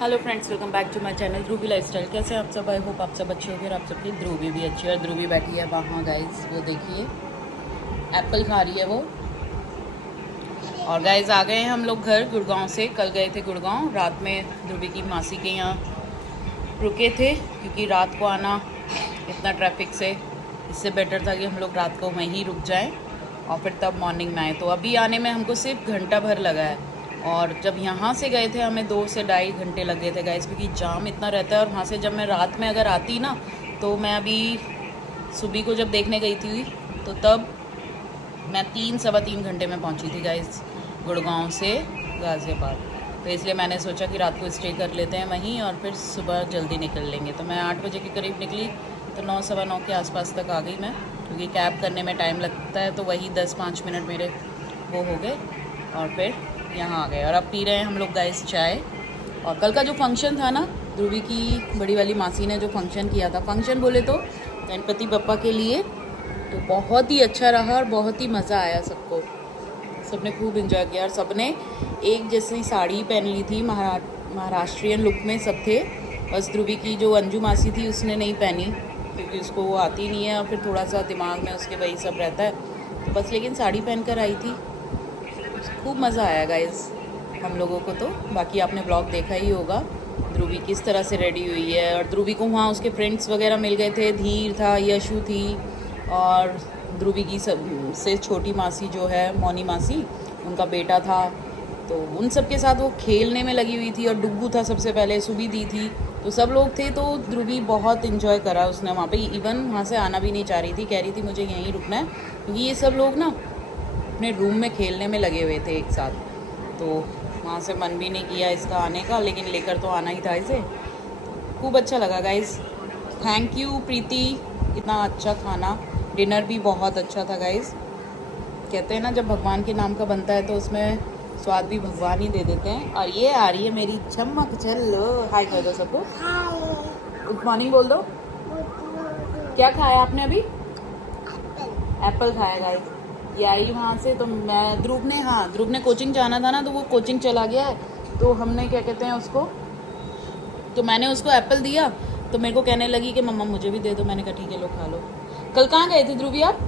Hello friends, welcome back to my channel Dhruvi lifestyle. कैसे हैं आप सब? आई होप आप सब अच्छे होंगे और आप सबकी ध्रुवी भी अच्छी है। और ध्रुवी बैठी है वहाँ गाइस, वो देखिए एप्पल खा रही है वो। और गाइस आ गए हैं हम लोग घर गुड़गांव से। कल गए थे गुड़गांव, रात में ध्रुवी की मासी के यहाँ रुके थे क्योंकि रात को आना इतना ट्रैफिक से, इससे बेटर था कि हम लोग रात को वहीं रुक जाएँ और फिर तब मॉर्निंग में आए। तो अभी आने में हमको सिर्फ घंटा भर लगा है। और जब यहाँ से गए थे हमें 2 से ढाई घंटे लग गए थे गाइस, क्योंकि जाम इतना रहता है। और वहाँ से जब मैं रात में अगर आती ना, तो मैं अभी सुबह को जब देखने गई थी तो तब मैं 3 सवा 3 घंटे में पहुँची थी गाइस गुड़गांव से गाज़ियाबाद। तो इसलिए मैंने सोचा कि रात को स्टे कर लेते हैं वहीं और फिर सुबह जल्दी निकल लेंगे। तो मैं 8 बजे के करीब निकली तो 9 सवा 9 के आसपास तक आ गई मैं, क्योंकि कैब करने में टाइम लगता है। तो वही 10-5 मिनट मेरे वो हो गए और फिर यहाँ आ गए। और अब पी रहे हैं हम लोग गाइस चाय। और कल का जो फंक्शन था ना, ध्रुवी की बड़ी वाली मासी ने जो फंक्शन किया था, फंक्शन बोले तो गणपति बप्पा के लिए, तो बहुत ही अच्छा रहा और बहुत ही मज़ा आया सबको। सबने खूब इन्जॉय किया और सबने एक जैसी साड़ी पहन ली थी, महाराष्ट्रियन लुक में सब थे। बस ध्रुवी की जो अंजू मासी थी उसने नहीं पहनी, क्योंकि उसको वो आती नहीं है और फिर थोड़ा सा दिमाग में उसके वही सब रहता है, तो बस लेकिन साड़ी पहन कर आई थी। खूब मज़ा आया गाइस हम लोगों को। तो बाकी आपने ब्लॉग देखा ही होगा ध्रुवी किस तरह से रेडी हुई है। और ध्रुवी को वहाँ उसके फ्रेंड्स वगैरह मिल गए थे, धीर था, यशु थी, और ध्रुवी की सब से छोटी मासी जो है मोनी मासी, उनका बेटा था। तो उन सब के साथ वो खेलने में लगी हुई थी। और डुग्गू था सबसे पहले, सुबी दी थी, तो सब लोग थे। तो ध्रुवी बहुत इन्जॉय करा उसने वहाँ पे। इवन वहाँ से आना भी नहीं चाह रही थी, कह रही थी मुझे यहीं रुकना है, क्योंकि ये सब लोग ना अपने रूम में खेलने में लगे हुए थे एक साथ। तो वहाँ से मन भी नहीं किया इसका आने का, लेकिन लेकर तो आना ही था इसे। खूब अच्छा लगा गाइस। थैंक यू प्रीति, इतना अच्छा खाना, डिनर भी बहुत अच्छा था गाइस। कहते हैं ना जब भगवान के नाम का बनता है तो उसमें स्वाद भी भगवान ही दे देते हैं। और ये आ रही है मेरी चमक, चलो हाय कर दो सबको, गुड मॉर्निंग बोल दो। क्या खाया आपने अभी? एप्पल खाया गाइस। ये आई वहाँ से, तो मैं ध्रुव ने कोचिंग जाना था ना, तो वो कोचिंग चला गया है। तो हमने क्या कहते हैं उसको, तो मैंने उसको एप्पल दिया, तो मेरे को कहने लगी कि मम्मा मुझे भी दे दो। मैंने कहा ठीक है लो खा लो। कल कहाँ गए थे ध्रुवी आप?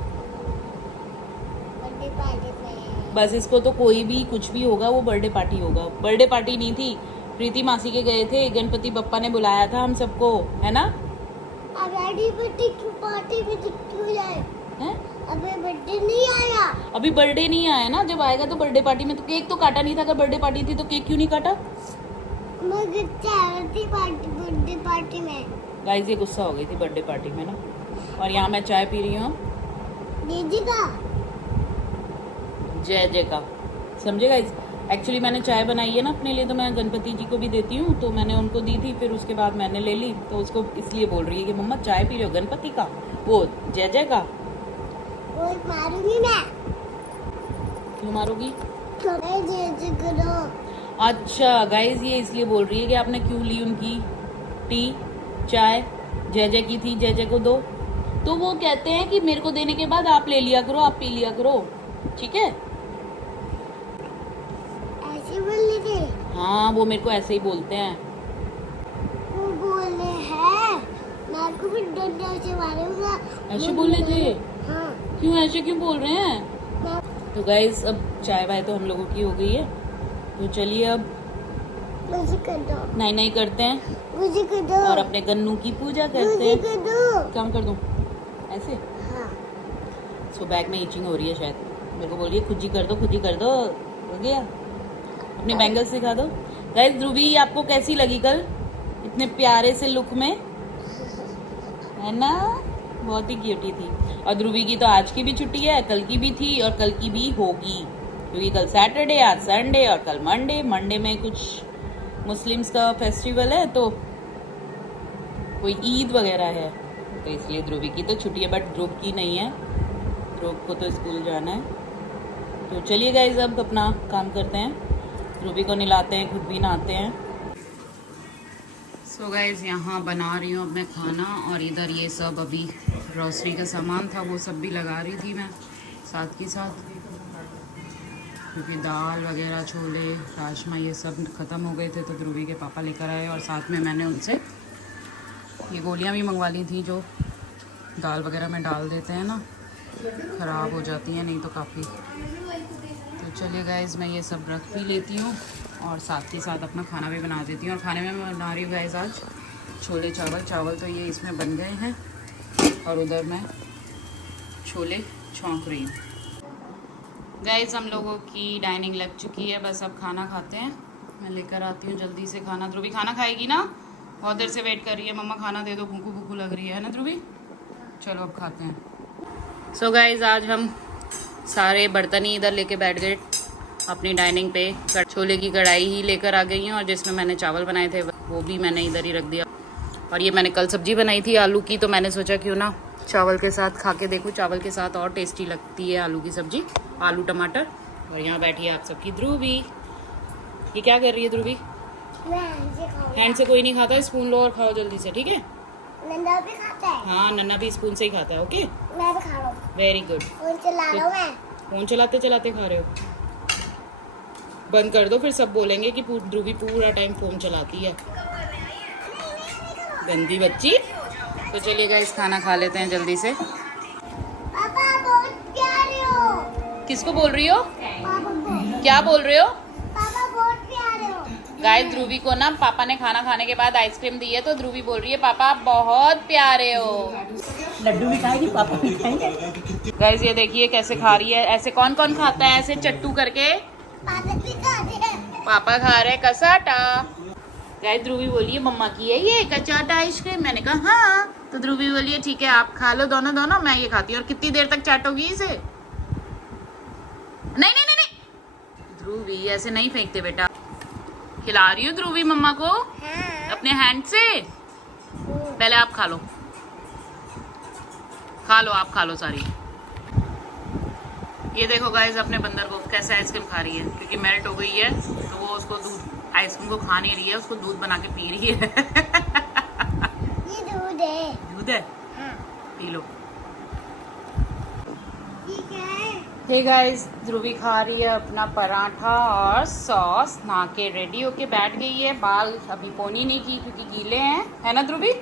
बस इसको तो कोई भी कुछ भी होगा वो बर्थडे पार्टी होगा। बर्थडे पार्टी नहीं थी, प्रीति मासी के गए थे, गणपति बप्पा ने बुलाया था हम सबको, है ना? पार्टी में क्यों जाए? हैं? अभी बर्थडे नहीं आया। अभी बर्थडे नहीं आया ना, जब आएगा तो बर्थडे पार्टी में। तो केक तो काटा नहीं था, अगर बर्थडे पार्टी थी तो केक क्यों नहीं काटा? बर्थडे पार्टी में गाइस ये गुस्सा हो गई थी बर्थडे पार्टी में ना। और यहाँ मैं चाय पी रही हूँ दीदी का जय का, समझे गाइस। एक्चुअली मैंने चाय बनाई है ना अपने लिए, तो मैं गणपति जी को भी देती हूँ, तो मैंने उनको दी थी, फिर उसके बाद मैंने ले ली। तो उसको इसलिए बोल रही है कि मम्मा चाय पी रहे हो गणपति का, वो जय का। मारूंगी मैं। क्यों मारोगी? जय करो। अच्छा गाइज ये इसलिए बोल रही है कि आपने क्यों ली उनकी टी, चाय जय की थी, जय को दो। तो वो कहते हैं कि मेरे को देने के बाद आप ले लिया करो, आप पी लिया करो, ठीक है? ऐसे बोलने थे? हाँ वो मेरे को ऐसे ही बोलते हैं। वो बोले हैं मैं को भी डंडा से मारूंगा। ऐसे बोले थे? हाँ। क्यों ऐसे क्यों बोल रहे हैं? तो गाइज अब चाय वाय तो हम लोगों की हो गई है, तो चलिए अब नहीं करते हैं मुझे कर दो। और अपने गन्नू की पूजा करते हैं। कर दो। काम कर दूं ऐसे? हाँ। सो बैग में ईचिंग हो रही है शायद, मेरे को बोल रही है खुद ही कर दो। हो गया? अपने बैंगल्स दिखा दो गाइस। ध्रुवी आपको कैसी लगी कल इतने प्यारे से लुक में, है ना? बहुत ही क्यूटी थी। और ध्रुवी की तो आज की भी छुट्टी है, कल की भी थी और कल की भी होगी, क्योंकि कल सैटरडे, आज संडे और कल मंडे में कुछ मुस्लिम्स का फेस्टिवल है, तो कोई ईद वगैरह है, तो इसलिए ध्रुवी की तो छुट्टी है, बट ध्रुव की नहीं है। ध्रुव को तो स्कूल जाना है। तो चलिए गाइज अब अपना काम करते हैं, ध्रुवी को नहलाते हैं, खुद भी नहाते हैं। सो गाइज यहाँ बना रही हूँ अब मैं खाना, और इधर ये सब अभी ग्रॉसरी का सामान था वो सब भी लगा रही थी मैं साथ के साथ। क्योंकि दाल वगैरह, छोले, राजमा ये सब ख़त्म हो गए थे, तो ध्रुवी के पापा लेकर आए। और साथ में मैंने उनसे ये गोलियां भी मंगवा ली थी जो दाल वगैरह में डाल देते हैं ना, ख़राब हो जाती हैं नहीं तो काफ़ी। तो चलिए गाइस, मैं ये सब रख भी लेती हूँ और साथ ही साथ अपना खाना भी बना देती हूँ। और खाने में मैं बना रही हूँ गाइस आज छोले चावल तो ये इसमें बन गए हैं और उधर मैं छोले छौंक रही हूँ। गाइस, हम लोगों की डाइनिंग लग चुकी है, बस अब खाना खाते हैं। मैं लेकर आती हूँ जल्दी से खाना। ध्रुवी खाना खाएगी ना, बहुत देर से वेट कर रही है, मम्मा खाना दे दो, भूखू भूखू लग रही है ना ध्रुवी। चलो अब खाते हैं। सो गाइस, आज हम सारे बर्तन ही इधर लेके बैठ गए अपनी डाइनिंग पे। छोले की कढ़ाई ही लेकर आ गई हूँ और जिसमें मैंने चावल बनाए थे वो भी मैंने इधर ही रख दिया। और ये मैंने कल सब्जी बनाई थी आलू की, तो मैंने सोचा क्यों ना चावल के साथ खा के देखूँ। चावल के साथ और टेस्टी लगती है आलू की सब्जी, आलू टमाटर। और यहाँ बैठी है आप सबकी ध्रुवी। ये क्या कर रही है ध्रुवी? हैंड से कोई नहीं खाता, स्पून लो और खाओ जल्दी से, ठीक है? नन्ना भी खाता है। हाँ, नन्ना भी स्पून से ही खाता है। ओके, मैं भी खा रहा हूँ। Very good. फोन चला रहा हूँ मैं। फोन चलाते चलाते खा रहे हो? बंद कर दो, फिर सब बोलेंगे कि ध्रुवी पूरा टाइम फोन चलाती है, गंदी बच्ची। तो चलिए गाइस, खाना खा लेते हैं जल्दी से। पापा बहुत प्यारे हो। किसको बोल रही हो? पापा को। क्या बोल रहे हो? पापा बहुत प्यारे हो। गाइस, ध्रुवी को ना पापा ने खाना खाने के बाद आइसक्रीम दी है, तो ध्रुवी बोल रही है पापा आप बहुत प्यारे हो। लड्डू भी खाएगी, पापा भी खाएंगे। गाइस, ये देखिए कैसे खा रही है। ऐसे कौन कौन खाता है ऐसे चट्टू करके? पापा भी खाते हैं। पापा खा रहे कसाटा। गाइस, ध्रुवी बोलिए मम्मा की है ये कचाटा आइसक्रीम। मैंने कहा हाँ, तो ध्रुवी बोलिए ठीक है आप खा लो दोनों दोनों, मैं ये खाती हूँ। और कितनी देर तक चाटोगी इसे? नहीं नहीं नहीं नहीं ध्रुवी, ऐसे नहीं फेंकते बेटा। खिला रही हूँ ध्रुवी मम्मा को हाँ। अपने हैंड से। पहले आप खा लो, खा लो, आप खा लो सारी। ये देखो गाइस, अपने बंदर को कैसे आइसक्रीम खा रही है, क्योंकि मेल्ट हो गई है तो वो उसको दूध, आइसक्रीम को खा नहीं रही है, उसको दूध बना के पी रही है। ये दूध है। दूध है? हाँ। P low. ये क्या है? हे गाइस, ध्रुवी खा रही है अपना पराठा और सॉस। नहा के रेडी होके बैठ गई है। बाल अभी पोनी नहीं की क्योंकि गीले हैं, है ना ध्रुवी?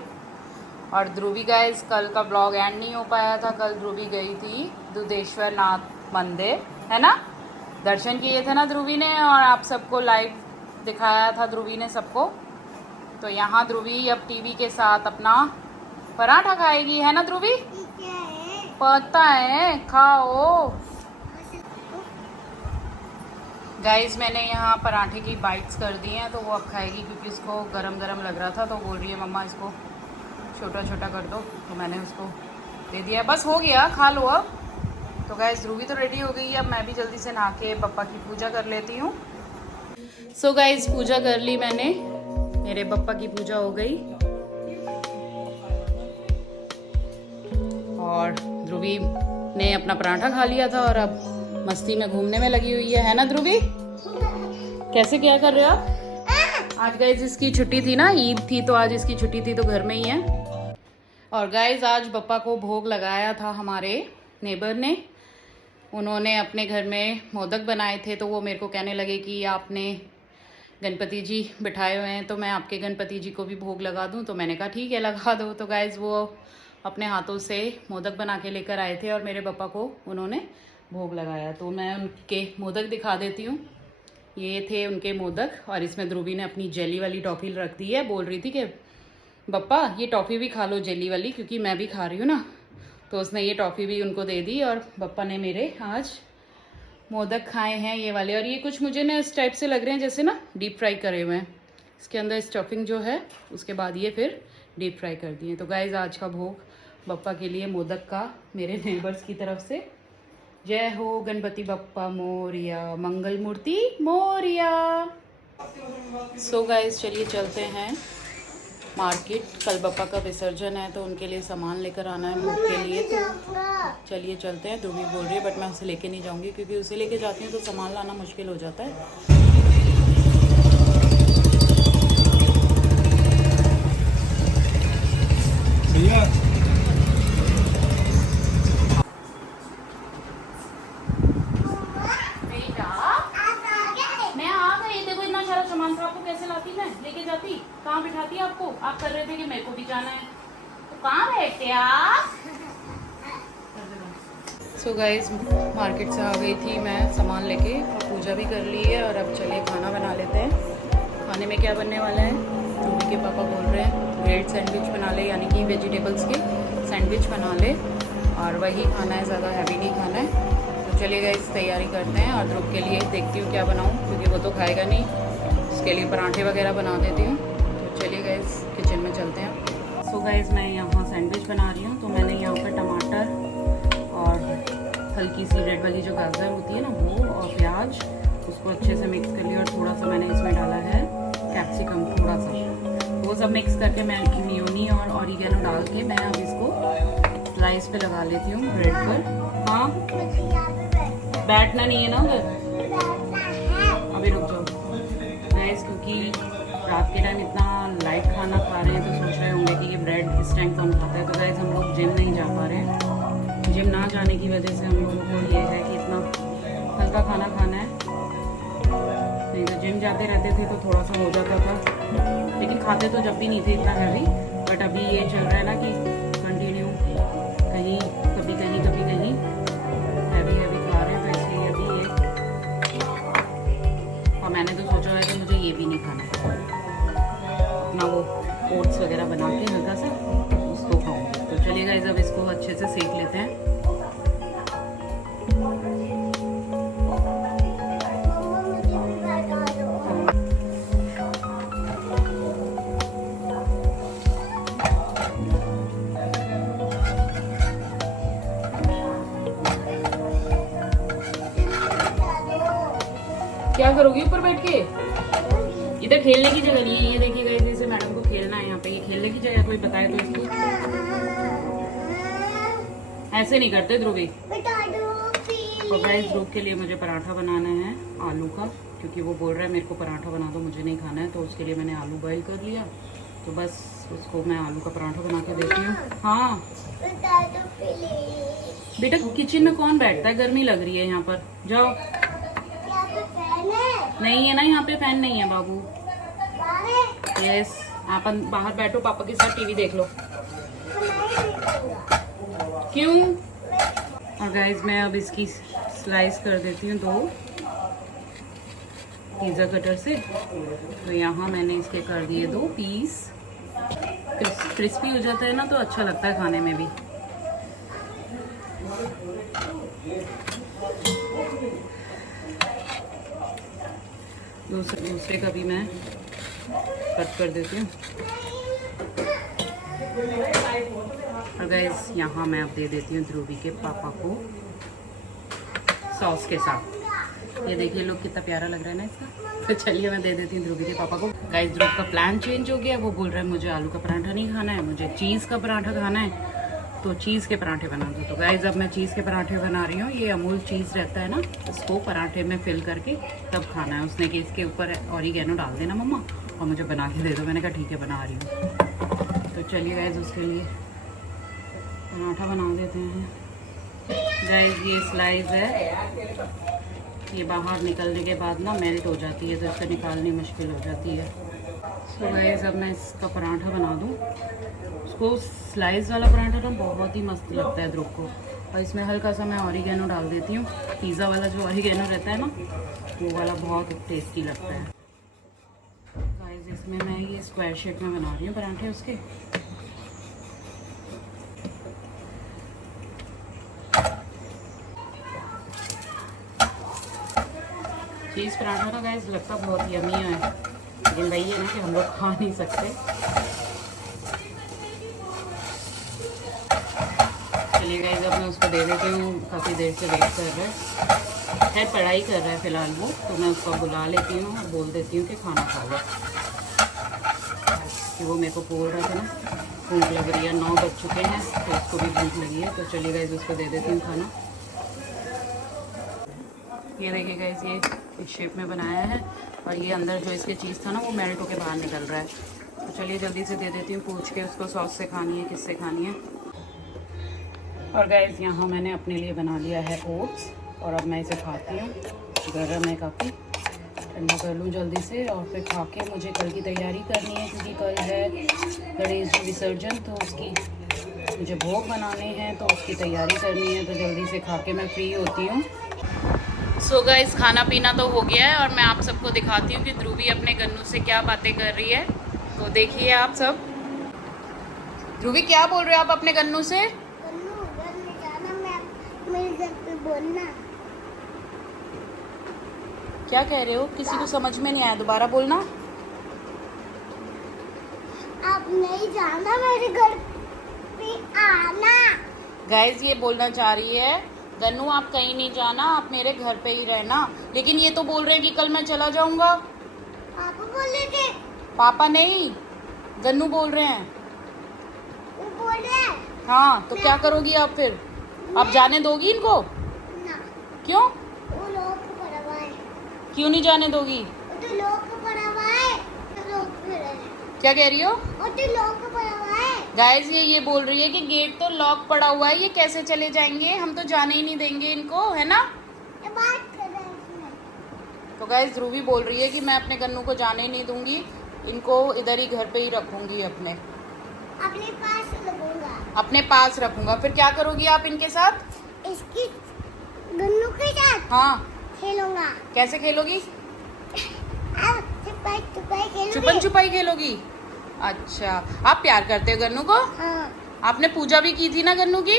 और ध्रुवी गाइस, कल का ब्लॉग एंड नहीं हो पाया था। कल ध्रुवी गई थी दुधेश्वर नाथ मंदिर, है ना? दर्शन किए थे ना ध्रुवी ने, और आप सबको लाइव दिखाया था ध्रुवी ने सबको। तो यहाँ ध्रुवी अब टीवी के साथ अपना पराठा खाएगी, है ना ध्रुवी? ये क्या है? पता है, खाओ। गाइस, मैंने यहाँ पराठे की बाइट्स कर दी हैं, तो वो अब खाएगी क्योंकि उसको गरम गरम लग रहा था। तो बोल रही है मम्मा इसको छोटा छोटा कर दो, तो मैंने उसको दे दिया। बस हो गया, खा लो अब। तो गाइस, ध्रुवी तो रेडी हो गई है, अब मैं भी जल्दी से नहा के पप्पा की पूजा कर लेती हूँ। सो गाइस, पूजा कर ली मैंने, मेरे पप्पा की पूजा हो गई। और ध्रुवी ने अपना पराठा खा लिया था और अब मस्ती में घूमने में लगी हुई है ना ध्रुवी? कैसे क्या कर रहे हो आप? आज गाइस इसकी छुट्टी थी ना, ईद थी, तो आज इसकी छुट्टी थी तो घर में ही है। और गाइस, आज पप्पा को भोग लगाया था हमारे नेबर ने। उन्होंने अपने घर में मोदक बनाए थे, तो वो मेरे को कहने लगे कि आपने गणपति जी बिठाए हुए हैं, तो मैं आपके गणपति जी को भी भोग लगा दूं। तो मैंने कहा ठीक है, लगा दो। तो गाइस, वो अपने हाथों से मोदक बना के लेकर आए थे और मेरे पापा को उन्होंने भोग लगाया। तो मैं उनके मोदक दिखा देती हूँ। ये थे उनके मोदक, और इसमें ध्रुवी ने अपनी जेली वाली टॉफ़ी रख दी है। बोल रही थी कि पप्पा ये टॉफ़ी भी खा लो जेली वाली, क्योंकि मैं भी खा रही हूँ ना। तो उसने ये टॉफ़ी भी उनको दे दी, और पप्पा ने मेरे आज मोदक खाए हैं ये वाले। और ये कुछ मुझे ना इस टाइप से लग रहे हैं जैसे ना डीप फ्राई करे हुए हैं। इसके अंदर स्टफिंग जो है, उसके बाद ये फिर डीप फ्राई कर दिए। तो गाइस, आज का भोग बप्पा के लिए मोदक का मेरे नेबर्स की तरफ से। जय हो गणपति बप्पा मोरिया, मंगल मूर्ति मोरिया। सो गाइस, चलिए चलते हैं मार्केट। कल बप्पा का विसर्जन है, तो उनके लिए सामान लेकर आना है भोग के लिए। तो चलिए चलते हैं। ध्रुवी बोल रही है बट मैं उसे लेके नहीं जाऊंगी, क्योंकि उसे लेके जाती हूँ तो सामान लाना मुश्किल हो जाता है। बेटा कहाँ बिठाती है आपको? आप कर रहे थे कि मेरे को भी जाना है, तो कहाँ बैठते आप? सो गाइस, मार्केट से आ गई थी मैं सामान लेके, पूजा भी कर ली है और अब चलिए खाना बना लेते हैं। खाने में क्या बनने वाला है? रूबी के पापा बोल रहे हैं ब्रेड सैंडविच बना ले, यानी कि वेजिटेबल्स के सैंडविच बना ले, और वही खाना है, ज़्यादा हैवी नहीं खाना है। तो चलिए गाइस तैयारी करते हैं, और ध्रुव के लिए देखती हूँ क्या बनाऊँ, क्योंकि वो तो खाएगा नहीं। उसके लिए पराठे वगैरह बना देती हूँ। तो चलिए गाइस किचन में चलते हैं। सो गाइस, मैं यहाँ सैंडविच बना रही हूँ। तो मैंने यहाँ पर टमाटर और हल्की सी रेड वाली जो गाजर होती है ना वो, और प्याज, उसको अच्छे से मिक्स कर लिया, और थोड़ा सा मैंने इसमें डाला है कैप्सिकम, थोड़ा सा। वो सब मिक्स करके मैं मेयोनी और ऑरिगेनो डाल के मैं अब इसको स्लाइस पे लगा लेती हूँ ब्रेड पर। हाँ, बैठना नहीं है ना उधर, अभी रुक जाओ गाइस, क्योंकि रात के टाइम इतना लाइट खाना खा रहे हैं तो सोच रहे होंगे कि ये ब्रेड इस टाइम कौन खाता है। तो गाइस हम लोग जिम नहीं जा पा रहे हैं। जिम ना जाने की वजह से हम लोगों को ये है कि इतना हल्का खाना खाना है। नहीं तो जिम जाते रहते थे तो थोड़ा सा हो जाता था, लेकिन खाते तो जब भी नहीं थे इतना हैवी। बट अभी ये चल रहा है ना कि कंटिन्यू कहीं कभी कहीं कभी कहीं हैवी हैवी खा रहे हैं, तो इसलिए अभी ये। और मैंने तो सोचा है कि मुझे ये भी नहीं खाना है, अपना वो ओट्स वगैरह बना के हल्का सा उसको खाऊंगी। तो चलिए गाइस अब इसको अच्छे से सेक लेते हैं। क्या करोगी ऊपर बैठ के? इधर खेलने की जगह नहीं है, ये देखिए गाइस, जैसे मैडम को खेलना है यहाँ पे, ये खेलने की जगह कोई बताए तो इसको। ऐसे नहीं करते ध्रुवी। तो गाइस ध्रुव के लिए मुझे पराठा बनाना है आलू का, क्योंकि वो बोल रहा है मेरे को पराठा बना दो, मुझे नहीं खाना है। तो उसके लिए मैंने आलू बॉईल कर लिया, तो बस उसको मैं आलू का पराठा बना के देती हूँ। हाँ बेटा, किचन में कौन बैठता है? गर्मी लग रही है यहाँ पर, जाओ। नहीं है ना यहाँ पे, फैन नहीं है बाबू। यस, आप बाहर बैठो, पापा के साथ टीवी देख लो। क्यों? और गाइस मैं अब इसकी स्लाइस कर देती हूँ 2 पिज़्ज़ा कटर से। तो यहाँ मैंने इसके कर दिए 2 पीस। क्रिस्पी हो जाता है ना तो अच्छा लगता है खाने में भी। दूसरे का भी मैं कट कर देती हूँ। और गाइस यहाँ मैं अब दे देती हूँ ध्रुवी के पापा को सॉस के साथ। ये देखिए लोग, कितना प्यारा लग रहा है ना इसका। तो चलिए मैं दे देती हूँ ध्रुवी के पापा को। गाइस ध्रुव का प्लान चेंज हो गया, वो बोल रहा है मुझे आलू का पराठा नहीं खाना है, मुझे चीज़ का पराठा खाना है। तो चीज़ के पराठे बना दो। तो गाइस अब मैं चीज़ के पराठे बना रही हूँ। ये अमूल चीज़ रहता है ना, इसको पराठे में फिल करके तब खाना है। उसने कि इसके ऊपर ऑरिगेनो डाल देना मम्मा, और मुझे बना के दे दो। मैंने कहा ठीक है बना रही हूँ। तो चलिए गाइस उसके लिए पराठा बना देते हैं। गाइस ये स्लाइस है, ये बाहर निकलने के बाद ना मेल्ट हो जाती है, तो इससे निकालनी मुश्किल हो जाती है। तो गाइस अब मैं इसका पराठा बना दूँ। उसको स्लाइस वाला पराठा ना बहुत ही मस्त लगता है ध्रुव को। और इसमें हल्का सा मैं ऑरिगेनो डाल देती हूँ। पिज़्ज़ा वाला जो ऑरिगेनो रहता है ना, वो वाला बहुत टेस्टी लगता है। गाइस इसमें मैं ये स्क्वायर शेप में बना रही हूँ पराठे उसके। चीज़ पराठा ना गाइस लगता बहुत यमी है, लेकिन वही है ना कि हम लोग खा नहीं सकते। चलिए गाइस अब मैं उसको दे देती हूँ, काफ़ी देर से वेट कर रहा है, पढ़ाई कर रहा है फ़िलहाल वो। तो मैं उसको बुला लेती हूँ और बोल देती हूँ कि खाना खा लो, कि वो मेरे को बोल रहा था ना भूख लग रही है। 9 बज चुके हैं तो उसको भी भूख लगी है। तो चलिए गाइस उसको दे देती हूँ खाना। ये देखिए गाइस, ये इस शेप में बनाया है, और ये अंदर जो इसके चीज़ था ना वो मेल्ट होके बाहर निकल रहा है। तो चलिए जल्दी से दे देती हूँ, पूछ के उसको सॉस से खानी है किससे खानी है। और गाइस यहाँ मैंने अपने लिए बना लिया है ओट्स, और अब मैं इसे खाती हूँ। गरम है काफ़ी। ठंडा कर लूँ जल्दी से और फिर खा के मुझे कल की तैयारी करनी है, क्योंकि कल है गणेश जी विसर्जन, तो उसकी मुझे भोग बनाने हैं, तो उसकी तैयारी करनी है। तो जल्दी से खा के मैं फ्री होती हूँ। सो गाइस, खाना पीना तो हो गया है और मैं आप सबको दिखाती हूँ कि ध्रुवी अपने गन्नू से क्या बातें कर रही है। तो देखिए आप सब। ध्रुवी, क्या बोल रहे हो आप अपने गन्नू से? गन्नू, घर में जाना, मैं मेरे घर पे बोलना। क्या कह रहे हो? किसी को समझ में नहीं आया, दोबारा बोलना। आप नहीं जाना, मेरे घर पे आना। गाइस, ये बोलना चाह रही है गन्नू आप कहीं नहीं जाना, आप मेरे घर पे ही रहना। लेकिन ये तो बोल रहे हैं कि कल मैं चला जाऊंगा। पापा बोले थे। पापा नहीं, गन्नू बोल रहे हैं। वो बोल रहे हैं। हाँ, तो क्या करोगी आप फिर? आप जाने दोगी इनको? ना, क्यों? वो लोग को पड़ा हुआ है। क्यों नहीं जाने दोगी? वो तो लोग को पड़ा हुआ है, तो लोग फिर है। क्या कह रही हो? वो तो लोग को पड़ा हुआ है। गाइस, ये बोल रही है कि गेट तो लॉक पड़ा हुआ है, ये कैसे चले जाएंगे, हम तो जाने ही नहीं देंगे इनको, है ना? ये बात कर रहे हैं इसमें। तो गाइस, ध्रुवी बोल रही है कि मैं अपने गन्नू को जाने ही नहीं दूंगी, इनको इधर ही घर पे ही रखूंगी, अपने पास लगूंगा। अपने पास रखूंगा। फिर क्या करोगी आप इनके साथ? इसकी गन्नू के साथ हाँ, खेलूंगा। कैसे खेलोगी? अब छुपाई छुपाई खेलूंगी। छुपन छुपाई खेलोगी? अच्छा, आप प्यार करते हो गन्नू को? हाँ। आपने पूजा भी की थी ना गन्नू की?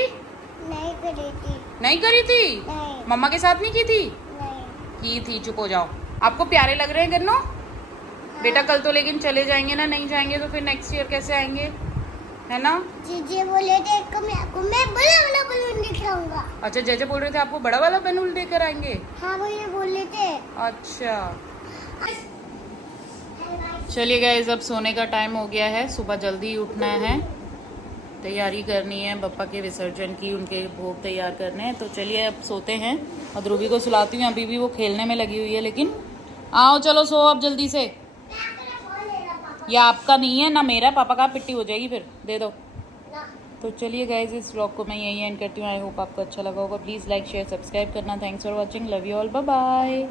नहीं करी थी। नहीं करी थी? नहीं। मम्मा के साथ नहीं की थी? नहीं। की थी, चुप हो जाओ। आपको प्यारे लग रहे हैं गन्नू? बेटा, कल तो लेकिन चले जाएंगे ना, नहीं जाएंगे तो फिर नेक्स्ट ईयर कैसे आएंगे, है ना? जीजे बोले थे मैं बड़ा वाला बलून दिखाऊंगा। अच्छा, जैसे बोल रहे थे आपको बड़ा वाला बैलून लेकर आएंगे? हाँ, वो ये बोले थे। अच्छा, चलिए गाइस, अब सोने का टाइम हो गया है, सुबह जल्दी उठना है, तैयारी करनी है बप्पा के विसर्जन की, उनके भोग तैयार करने हैं। तो चलिए अब सोते हैं और ध्रुवी को सुलाती हूँ। अभी भी वो खेलने में लगी हुई है, लेकिन आओ चलो सो अब जल्दी से। ये आपका नहीं है ना मेरा, पापा का पिट्टी हो जाएगी फिर, दे दो। तो चलिए गाइज, इस व्लॉग को मैं यही एंड करती हूँ। आई होप आपको अच्छा लगा होगा। प्लीज़ लाइक शेयर सब्सक्राइब करना। Thanks for watching, love you all, bye bye.